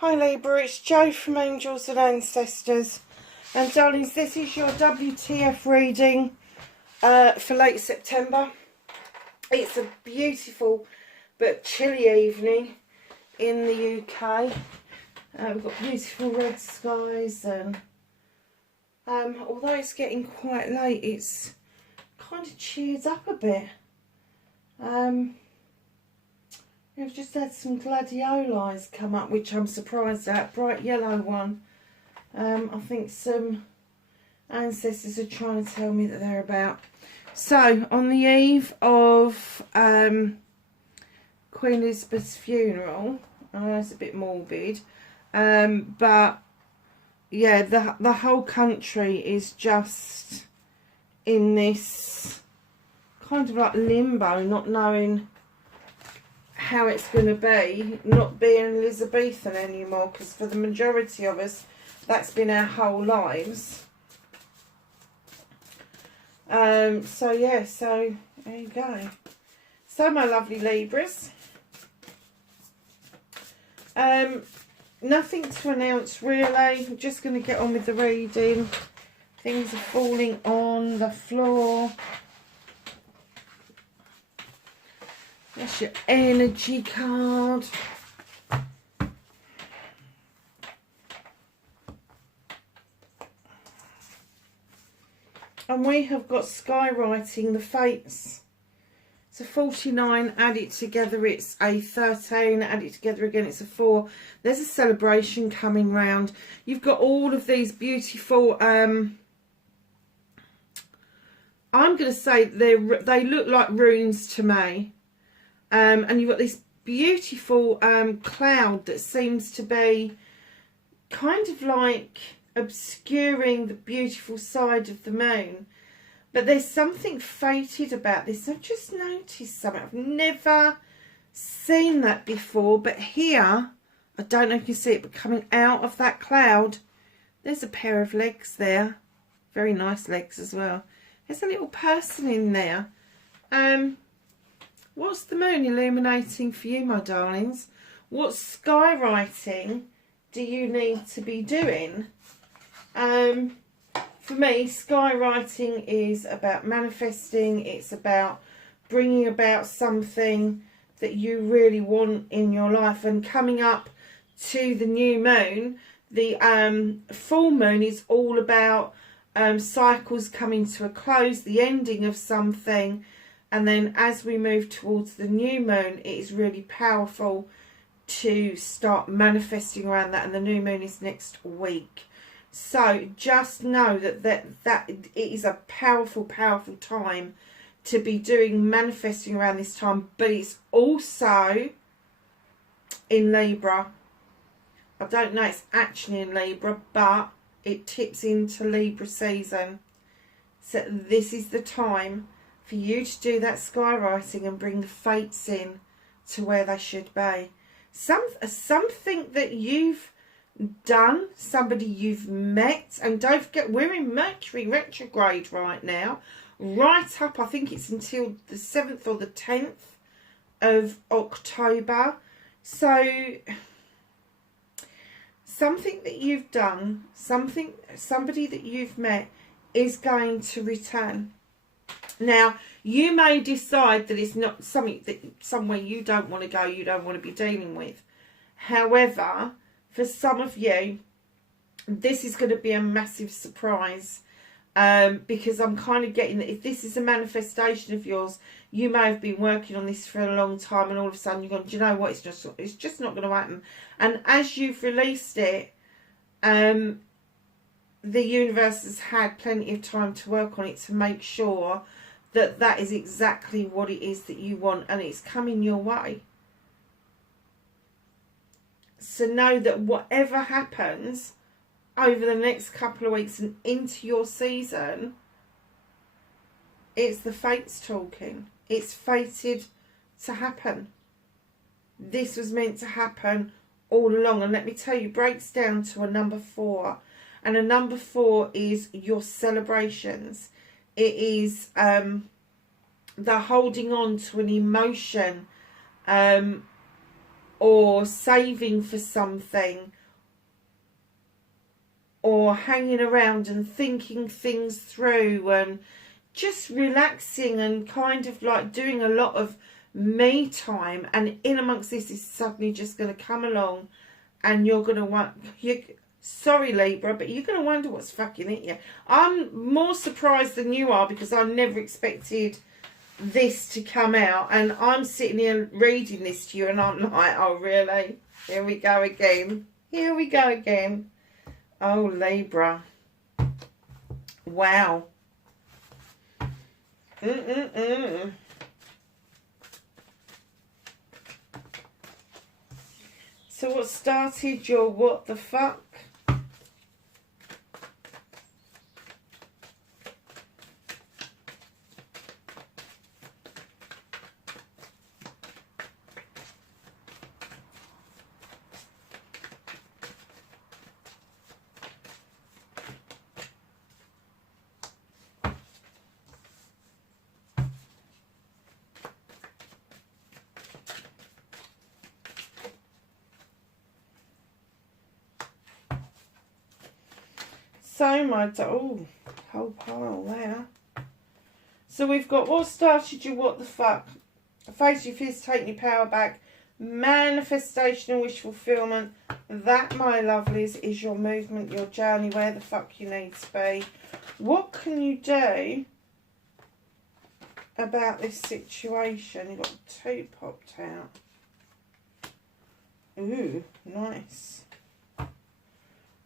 Hi Libra, it's Jo from Angels and Ancestors, and darlings, this is your WTF reading for late September. It's a beautiful but chilly evening in the UK. We've got beautiful red skies, and although it's getting quite late, it's kind of cheered up a bit. We've just had some gladioli come up, which I'm surprised at. Bright yellow one. I think some ancestors are trying to tell me that they're about. So, on the eve of Queen Elizabeth's funeral, I know it's a bit morbid, but yeah, the whole country is just in this kind of like limbo, not knowing how it's going to be, not being Elizabethan anymore, because for the majority of us that's been our whole lives. So yeah, so there you go. So my lovely Libras, nothing to announce really. I'm just going to get on with the reading. Things are falling on the floor. That's your energy card. And we have got skywriting the fates. So 49, add it together, it's a 13, add it together again, it's a 4. There's a celebration coming round. You've got all of these beautiful, I'm going to say they look like runes to me. And you've got this beautiful cloud that seems to be kind of like obscuring the beautiful side of the moon. But there's something fated about this. I've just noticed something. I've never seen that before. But here, I don't know if you see it, but coming out of that cloud, there's a pair of legs there. Very nice legs as well. There's a little person in there. What's the moon illuminating for you, my darlings? What skywriting do you need to be doing? For me, skywriting is about manifesting. It's about bringing about something that you really want in your life. And coming up to the new moon, the full moon is all about cycles coming to a close, the ending of something. And then as we move towards the new moon, it is really powerful to start manifesting around that. And the new moon is next week. So just know that it is a powerful, powerful time to be doing manifesting around this time. But it's also in Libra. I don't know it's actually in Libra, but it tips into Libra season. So this is the time for you to do that skywriting and bring the fates in to where they should be. Something that you've done, somebody you've met, and don't forget we're in Mercury retrograde right now, right up, I think it's until the 7th or the 10th of October. So something that you've done, somebody that you've met is going to return. Now, you may decide that it's not somewhere you don't want to go, you don't want to be dealing with. However, for some of you, this is going to be a massive surprise, because I'm kind of getting that if this is a manifestation of yours, you may have been working on this for a long time, and all of a sudden you're going, do you know what, it's just not going to happen. And as you've released it, the universe has had plenty of time to work on it to make sure that that is exactly what it is that you want, and it's coming your way. So know that whatever happens over the next couple of weeks and into your season, it's the fates talking. It's fated to happen. This was meant to happen all along. And let me tell you, breaks down to a number 4. And a number 4 is your celebrations. It is the holding on to an emotion or saving for something, or hanging around and thinking things through and just relaxing and kind of like doing a lot of me time, and in amongst this is suddenly just going to come along and you're going to want, sorry Libra, but you're going to wonder what's fucking hit you. I'm more surprised than you are, because I never expected this to come out, and I'm sitting here reading this to you and I'm like, oh really? Here we go again. Here we go again. Oh Libra. Wow. So what started your what the fuck? So whole pile there. So we've got what started you, what the fuck, face your fears, taking your power back, manifestation and wish fulfillment. That, my lovelies, is your movement, your journey, where the fuck you need to be. What can you do about this situation? You've got 2 popped out. Ooh, nice.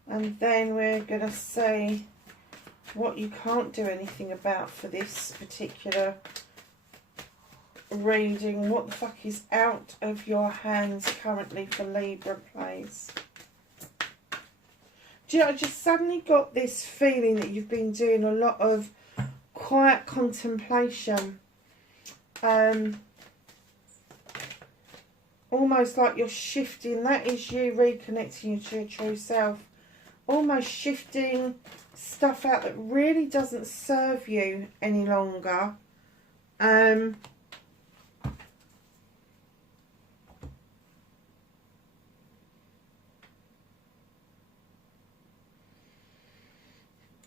And then we're going to see what you can't do anything about for this particular reading. What the fuck is out of your hands currently for Libra, please? Do you know, I just suddenly got this feeling that you've been doing a lot of quiet contemplation. Almost like you're shifting. That is you reconnecting to your true self. Almost shifting stuff out that really doesn't serve you any longer.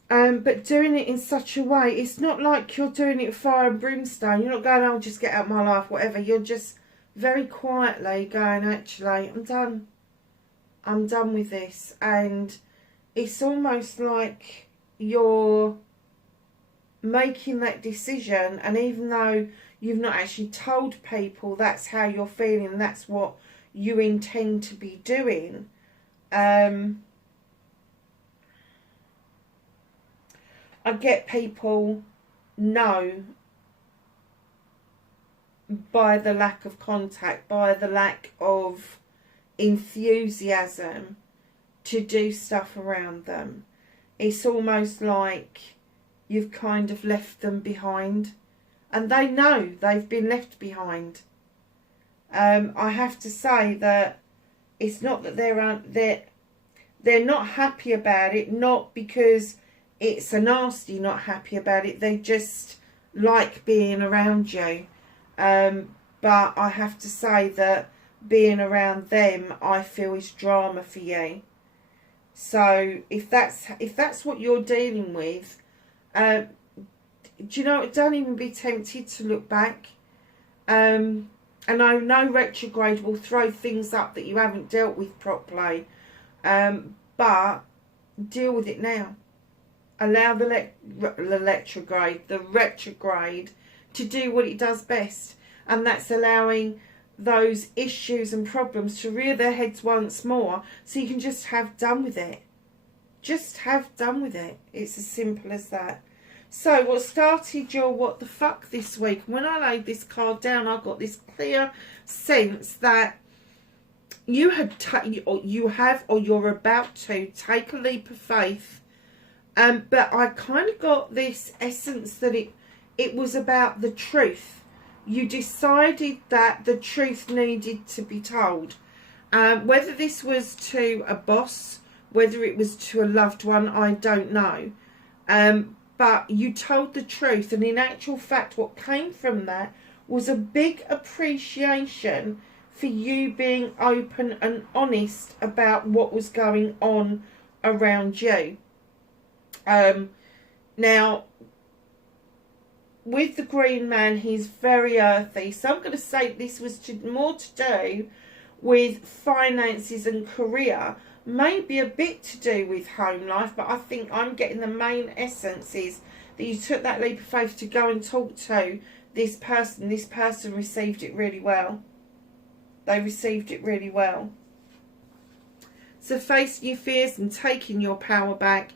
But doing it in such a way, it's not like you're doing it with fire and brimstone. You're not going, oh, just get out of my life, whatever. You're just very quietly going, actually, I'm done. I'm done with this. And it's almost like you're making that decision, and even though you've not actually told people that's how you're feeling and that's what you intend to be doing, I get people know by the lack of contact, by the lack of enthusiasm to do stuff around them. It's almost like you've kind of left them behind, and they know they've been left behind. I have to say that it's not that they're not happy about it, not because it's a nasty not happy about it, they just like being around you. But I have to say that being around them, I feel, is drama for you. So if that's what you're dealing with, do you know, don't even be tempted to look back. And I know retrograde will throw things up that you haven't dealt with properly, but deal with it now. Allow the retrograde to do what it does best, and that's allowing those issues and problems to rear their heads once more, so you can just have done with it. Just have done with it. It's as simple as that. So what started your what the fuck this week? When I laid this card down, I got this clear sense that you had or you're about to take a leap of faith. But I kind of got this essence that it was about the truth. You decided that the truth needed to be told. Whether this was to a boss, whether it was to a loved one, I don't know. But you told the truth, and in actual fact what came from that was a big appreciation for you being open and honest about what was going on around you. Now, with the green man, he's very earthy. So I'm going to say this was more to do with finances and career. Maybe a bit to do with home life, but I think I'm getting the main essence is that you took that leap of faith to go and talk to this person. This person received it really well. They received it really well. So facing your fears and taking your power back.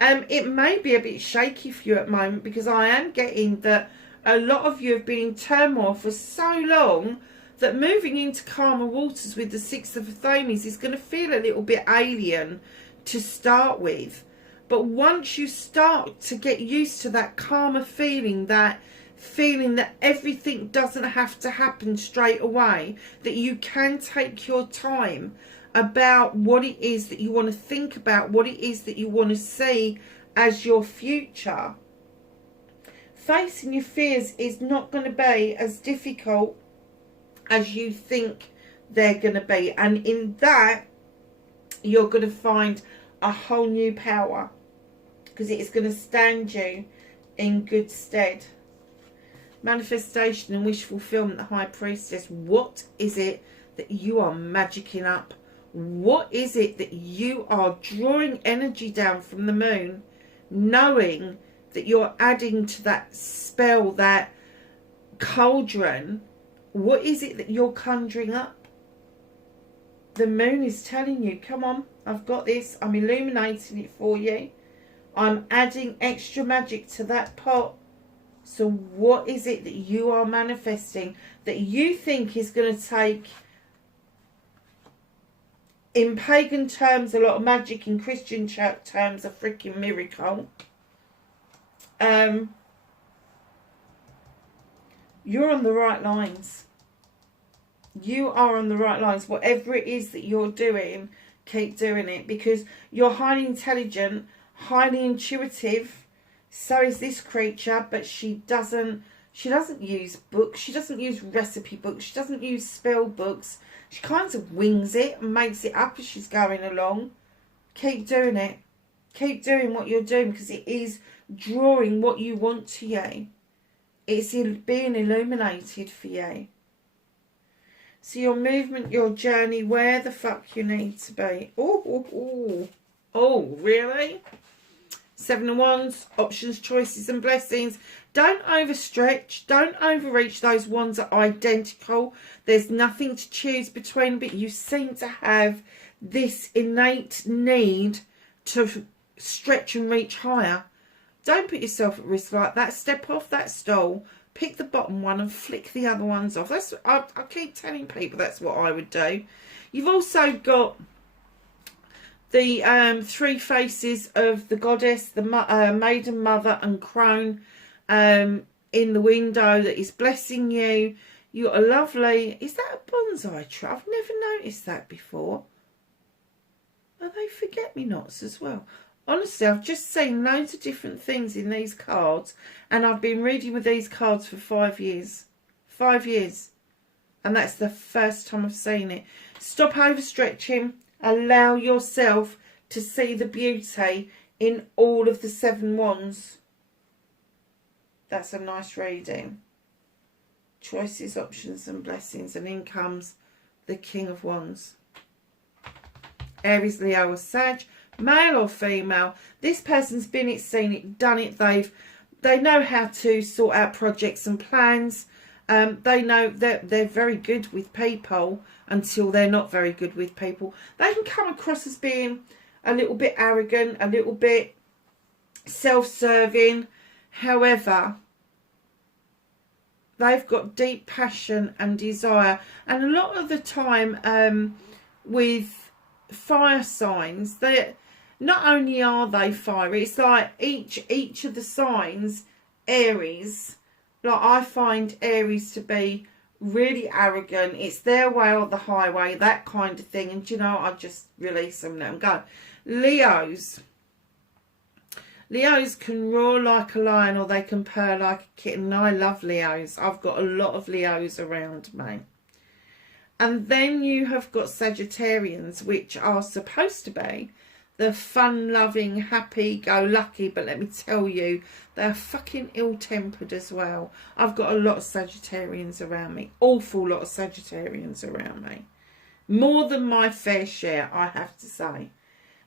It may be a bit shaky for you at the moment, because I am getting that a lot of you have been in turmoil for so long that moving into calmer waters with the Six of Athames is going to feel a little bit alien to start with. But once you start to get used to that calmer feeling that everything doesn't have to happen straight away, that you can take your time about what it is that you want to think about, what it is that you want to see as your future, facing your fears is not going to be as difficult as you think they're going to be. And in that, you're going to find a whole new power, because it is going to stand you in good stead. Manifestation and wish fulfillment, the High Priestess. What is it that you are magicking up? What is it that you are drawing energy down from the moon, knowing that you're adding to that spell, that cauldron? What is it that you're conjuring up? The moon is telling you, come on, I've got this. I'm illuminating it for you. I'm adding extra magic to that pot. So what is it that you are manifesting that you think is going to take, in pagan terms, a lot of magic, in Christian church terms, a freaking miracle? You're on the right lines. You are on the right lines. Whatever it is that you're doing, keep doing it, because you're highly intelligent, highly intuitive. So is this creature, but she doesn't use books. She doesn't use recipe books. She doesn't use spell books. She kind of wings it and makes it up as she's going along. Keep doing it. Keep doing what you're doing, because it is drawing what you want to you. It's being illuminated for you. So your movement, your journey, where the fuck you need to be. Oh, really? Seven of Wands, options, choices and blessings. Don't overstretch. Don't overreach. Those wands are identical. There's nothing to choose between, but you seem to have this innate need to stretch and reach higher. Don't put yourself at risk like that. Step off that stool. Pick the bottom one and flick the other ones off. That's I keep telling people that's what I would do. You've also got the three faces of the goddess, the maiden, mother and crone in the window that is blessing you. You are lovely. Is that a bonsai tree? I've never noticed that before. Are they forget-me-nots as well? Honestly, I've just seen loads of different things in these cards, and I've been reading with these cards for 5 years. 5 years. And that's the first time I've seen it. Stop overstretching. Allow yourself to see the beauty in all of the seven wands. That's a nice reading. Choices, options and blessings. And in comes the King of Wands. Aries, Leo or Sag. Male or female. This person's been it, seen it, done it. They know how to sort out projects and plans. They know that they're very good with people until they're not very good with people. They can come across as being a little bit arrogant, a little bit self-serving. However, they've got deep passion and desire. And a lot of the time with fire signs, they not only are they fiery, it's like each of the signs, Aries, like I find Aries to be really arrogant. It's their way or the highway, that kind of thing. And you know, I just release them, let them go. Leos can roar like a lion or they can purr like a kitten. I love Leos. I've got a lot of Leos around me. And then you have got Sagittarians, which are supposed to be the fun-loving, happy-go-lucky. But let me tell you, they're fucking ill-tempered as well. I've got a lot of Sagittarians around me. Awful lot of Sagittarians around me. More than my fair share, I have to say.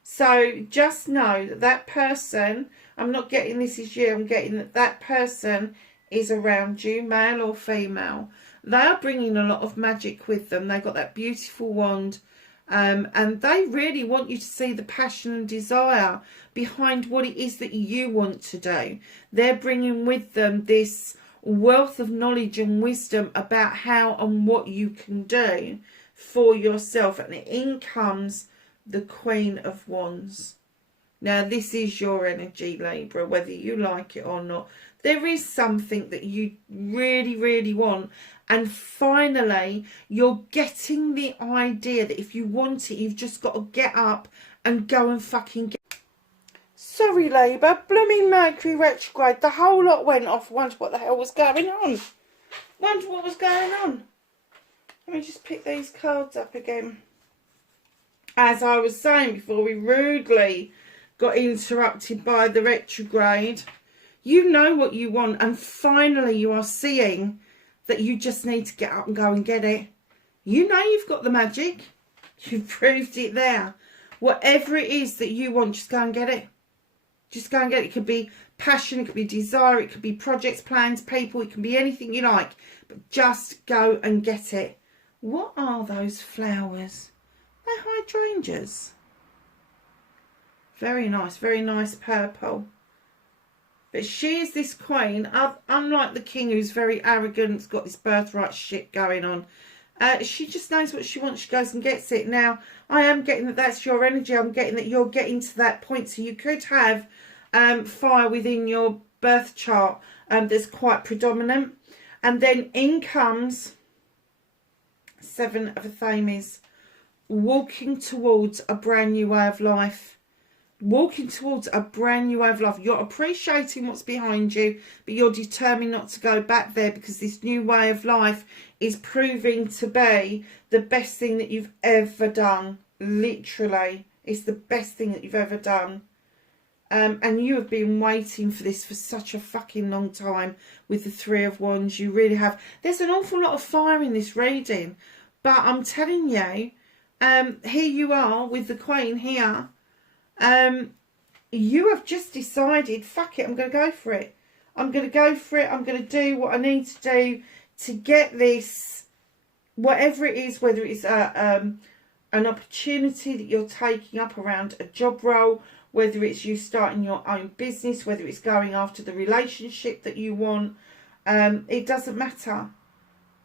So just know that that person, I'm not getting this is you, I'm getting that that person is around you, male or female. They are bringing a lot of magic with them. They've got that beautiful wand. And they really want you to see the passion and desire behind what it is that you want to do. They're bringing with them this wealth of knowledge and wisdom about how and what you can do for yourself. And in comes the Queen of Wands. Now, this is your energy, Libra, whether you like it or not. There is something that you really, really want. And finally, you're getting the idea that if you want it, you've just got to get up and go and fucking get it. Sorry, Libra, blooming Mercury retrograde. The whole lot went off. Wonder what the hell was going on. Wonder what was going on. Let me just pick these cards up again. As I was saying before, we rudely got interrupted by the retrograde. You know what you want, and finally you are seeing that you just need to get up and go and get it. You know you've got the magic. You've proved it there. Whatever it is that you want, just go and get it. Just go and get it. It could be passion, it could be desire, it could be projects, plans, people, it can be anything you like. But just go and get it. What are those flowers? They're hydrangeas. Very nice purple. But she is this queen, unlike the king who's very arrogant, got this birthright shit going on. She just knows what she wants. She goes and gets it. Now, I am getting that that's your energy. I'm getting that you're getting to that point. So you could have fire within your birth chart that's quite predominant. And then in comes Seven of Athames, walking towards a brand new way of life. Walking towards a brand new way of life. You're appreciating what's behind you, but you're determined not to go back there because this new way of life is proving to be the best thing that you've ever done. Literally, it's the best thing that you've ever done. And you have been waiting for this for such a fucking long time with the Three of Wands. You really have. There's an awful lot of fire in this reading, but I'm telling you, here you are with the Queen here. You have just decided, fuck it, I'm going to go for it. I'm going to go for it. I'm going to do what I need to do to get this, whatever it is, whether it's an opportunity that you're taking up around a job role, whether it's you starting your own business, whether it's going after the relationship that you want, it doesn't matter.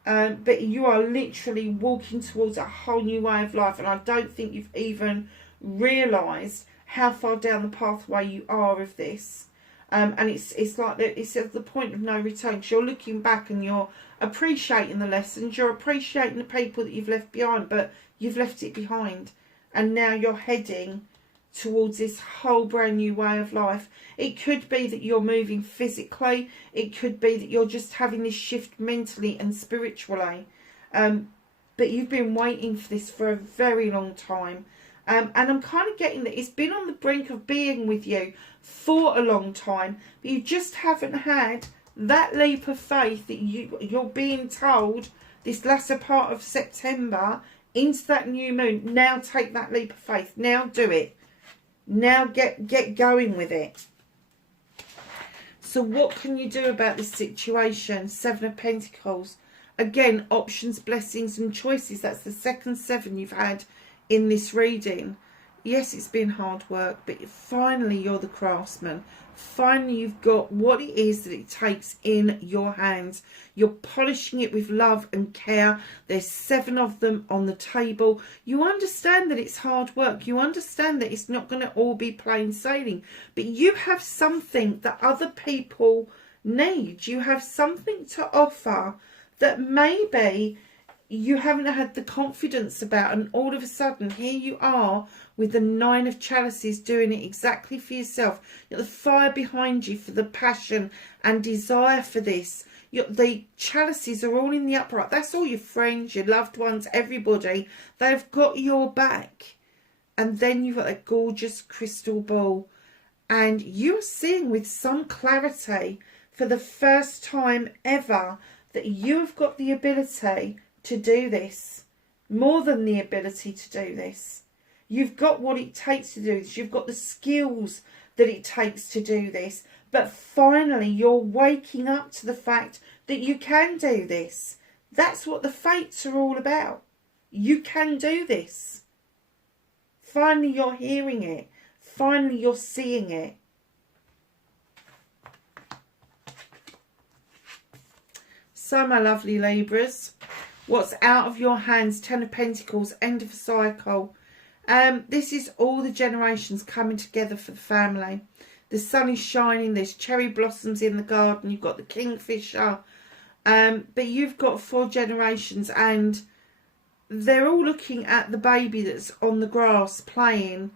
But you are literally walking towards a whole new way of life, and I don't think you've even realised how far down the pathway you are of this. And it's like it's at the point of no return. So you're looking back and you're appreciating the lessons, you're appreciating the people that you've left behind, but you've left it behind, and now you're heading towards this whole brand new way of life. It could be that you're moving physically, it could be that you're just having this shift mentally and spiritually, but you've been waiting for this for a very long time. And I'm kind of getting that it's been on the brink of being with you for a long time, but you just haven't had that leap of faith that you're being told this latter part of September into that new moon. Now take that leap of faith. Now do it. Now get going with it. So what can you do about this situation? Seven of Pentacles. Again, options, blessings and choices. That's the second seven you've had in this reading. Yes, it's been hard work, but finally you're the craftsman. Finally you've got what it is that it takes in your hands. You're polishing it with love and care. There's seven of them on the table. You understand that it's hard work. You understand that it's not going to all be plain sailing, but you have something that other people need. You have something to offer that maybe you haven't had the confidence about, and all of a sudden here you are with the Nine of Chalices, doing it exactly for yourself. You've got the fire behind you for the passion and desire for this. the chalices are all in the upright. That's all your friends, your loved ones, everybody. They've got your back. And then you've got a gorgeous crystal ball. And you're seeing with some clarity for the first time ever that you have got the ability to do this. More than the ability to do this. You've got what it takes to do this. You've got the skills that it takes to do this. But finally, you're waking up to the fact that you can do this. That's what the fates are all about. You can do this. Finally, you're hearing it. Finally, you're seeing it. So, my lovely Libras, what's out of your hands? Ten of Pentacles, end of a cycle. This is all the generations coming together for the family. The sun is shining. There's cherry blossoms in the garden. You've got the kingfisher. But you've got 4 generations, and they're all looking at the baby that's on the grass playing.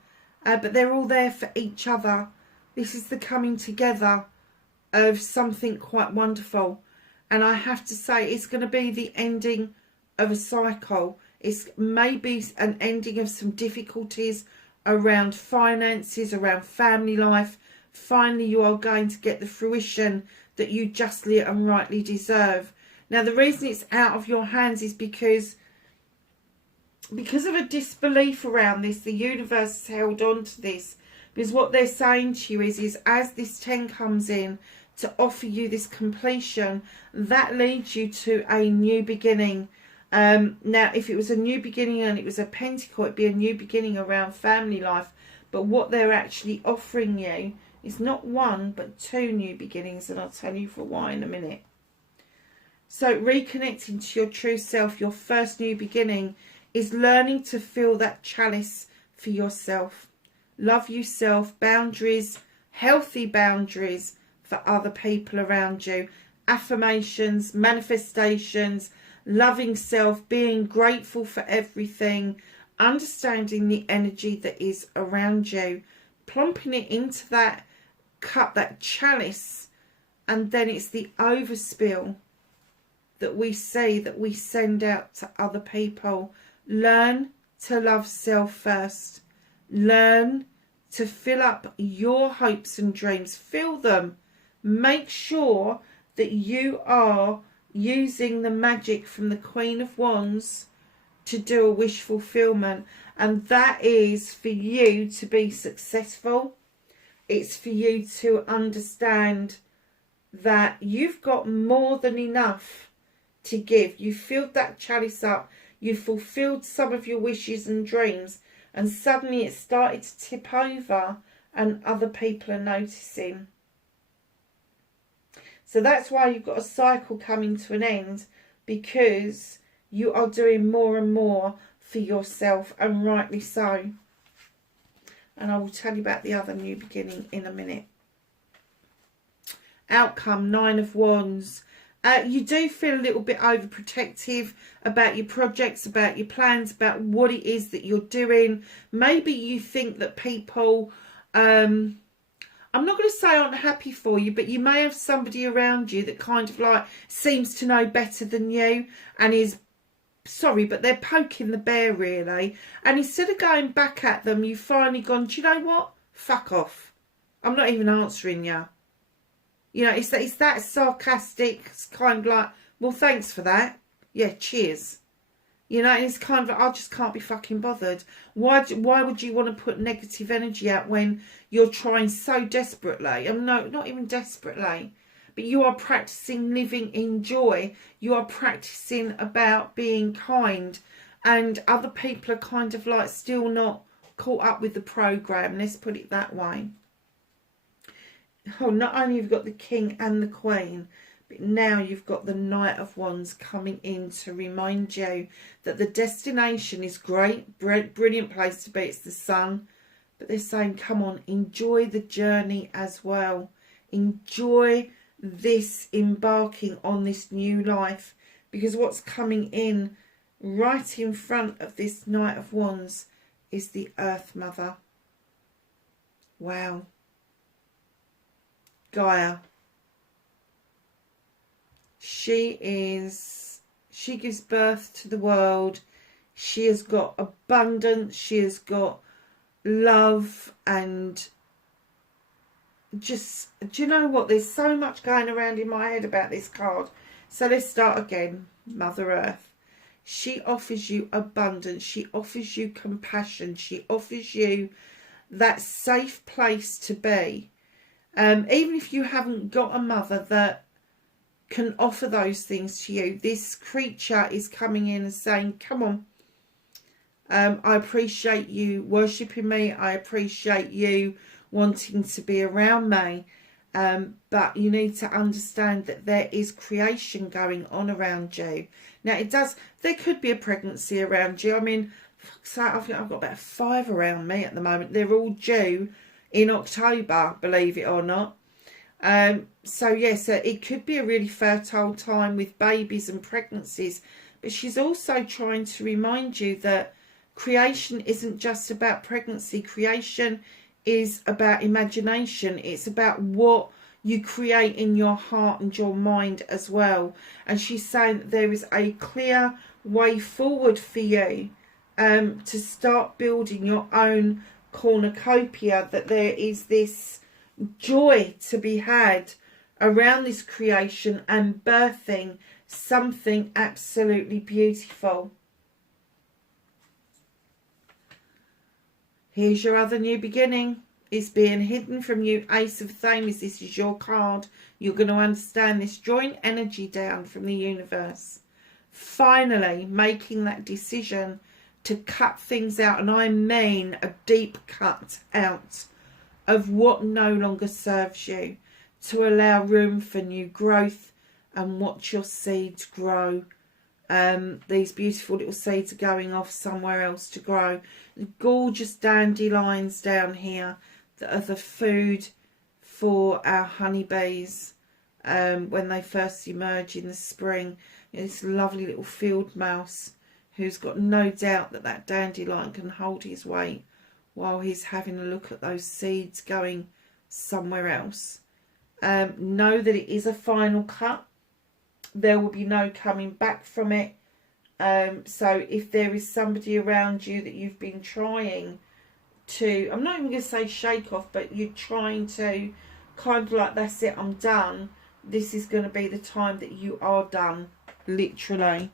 But they're all there for each other. This is the coming together of something quite wonderful. And I have to say, it's going to be the ending of a cycle. It's maybe an ending of some difficulties around finances, around family life. Finally, you are going to get the fruition that you justly and rightly deserve. Now, the reason it's out of your hands is because of a disbelief around this. The universe has held on to this. Because what they're saying to you is as this 10 comes in to offer you this completion, that leads you to a new beginning. Now, if it was a new beginning and it was a pentacle, it'd be a new beginning around family life. But what they're actually offering you is not 1, but 2 new beginnings. And I'll tell you for why in a minute. So reconnecting to your true self, your first new beginning, is learning to fill that chalice for yourself. Love yourself, boundaries, healthy boundaries for other people around you. Affirmations, manifestations, loving self, being grateful for everything, understanding the energy that is around you, plumping it into that cup, that chalice, and then it's the overspill that we see, that we send out to other people. Learn to love self first. Learn to fill up your hopes and dreams. Fill them. Make sure that you are using the magic from the Queen of Wands to do a wish fulfillment. And that is for you to be successful. It's for you to understand that you've got more than enough to give. You filled that chalice up. You fulfilled some of your wishes and dreams, and suddenly it started to tip over and other people are noticing. So that's why you've got a cycle coming to an end, because you are doing more and more for yourself, and rightly so. And I will tell you about the other new beginning in a minute. Outcome, 9 of Wands. You do feel a little bit overprotective about your projects, about your plans, about what it is that you're doing. Maybe you think that people, I'm not going to say aren't happy for you, but you may have somebody around you that kind of like seems to know better than you and is, sorry, but they're poking the bear really. And instead of going back at them, you've finally gone, do you know what? Fuck off. I'm not even answering you. You know, it's that sarcastic, it's kind of like, well, thanks for that. Yeah, cheers. You know, and it's kind of like, I just can't be fucking bothered. Why would you want to put negative energy out when you're trying so desperately? No, not even desperately. But you are practicing living in joy. You are practicing about being kind. And other people are kind of like still not caught up with the program. Let's put it that way. Oh, not only have you got the King and the Queen, but now you've got the Knight of Wands coming in to remind you that the destination is great, brilliant place to be. It's the sun. But they're saying, come on, enjoy the journey as well. Enjoy this embarking on this new life. Because what's coming in right in front of this Knight of Wands is the Earth Mother. Wow. Gaia. She gives birth to the world. She has got abundance. She has got love, and just, do you know what? There's so much going around in my head about this card. So let's start again. Mother Earth. She offers you abundance. She offers you compassion. She offers you that safe place to be. Even if you haven't got a mother that can offer those things to you, this creature is coming in and saying, come on, I appreciate you worshipping me. I appreciate you wanting to be around me. But you need to understand that there is creation going on around you. Now, there could be a pregnancy around you. I mean, I think I've got about 5 around me at the moment. They're all due in October, believe it or not. So yes, it could be a really fertile time with babies and pregnancies. But she's also trying to remind you that creation isn't just about pregnancy. Creation is about imagination. It's about what you create in your heart and your mind as well. And she's saying that there is a clear way forward for you to start building your own cornucopia, that there is this joy to be had around this creation and birthing something absolutely beautiful. Here's your other new beginning. It's being hidden from you. Ace of Thames, this is your card. You're going to understand this. Drawing energy down from the universe. Finally making that decision to cut things out. And I mean a deep cut out of what no longer serves you. To allow room for new growth and watch your seeds grow. These beautiful little seeds are going off somewhere else to grow. Gorgeous dandelions down here that are the food for our honeybees when they first emerge in the spring. This lovely little field mouse who's got no doubt that that dandelion can hold his weight while he's having a look at those seeds going somewhere else. Know that it is a final cut. There will be no coming back from it. So if there is somebody around you that you've been trying to, I'm not even going to say shake off, but you're trying to kind of like, that's it, I'm done. This is going to be the time that you are done, literally.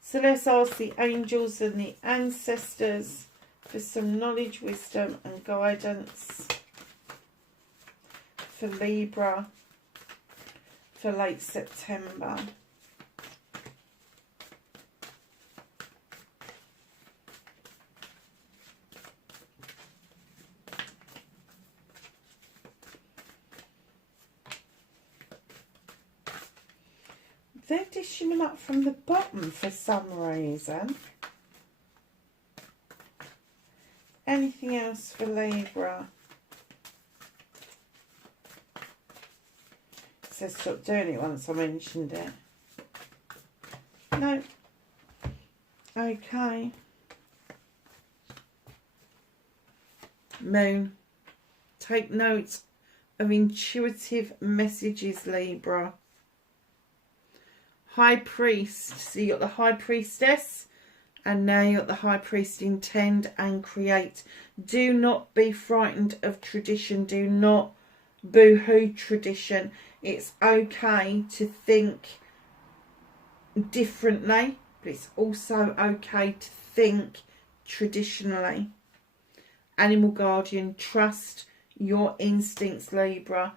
So let's ask the angels and the ancestors for some knowledge, wisdom and guidance for Libra for late September. They're dishing them up from the bottom for some reason. Anything else for Libra? It says stop doing it once I mentioned it. No. Okay. Moon. Take note of intuitive messages, Libra. High Priest. So you got the High Priestess. And now you got the High Priest. Intend and create. Do not be frightened of tradition. Do not boo-hoo tradition. It's okay to think differently, but it's also okay to think traditionally. Animal Guardian, trust your instincts, Libra.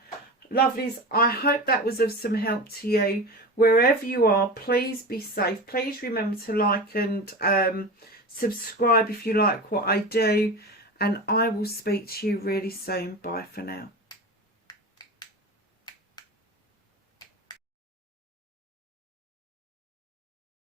Lovelies, I hope that was of some help to you. Wherever you are, please be safe. Please remember to like and subscribe if you like what I do. And I will speak to you really soon. Bye for now.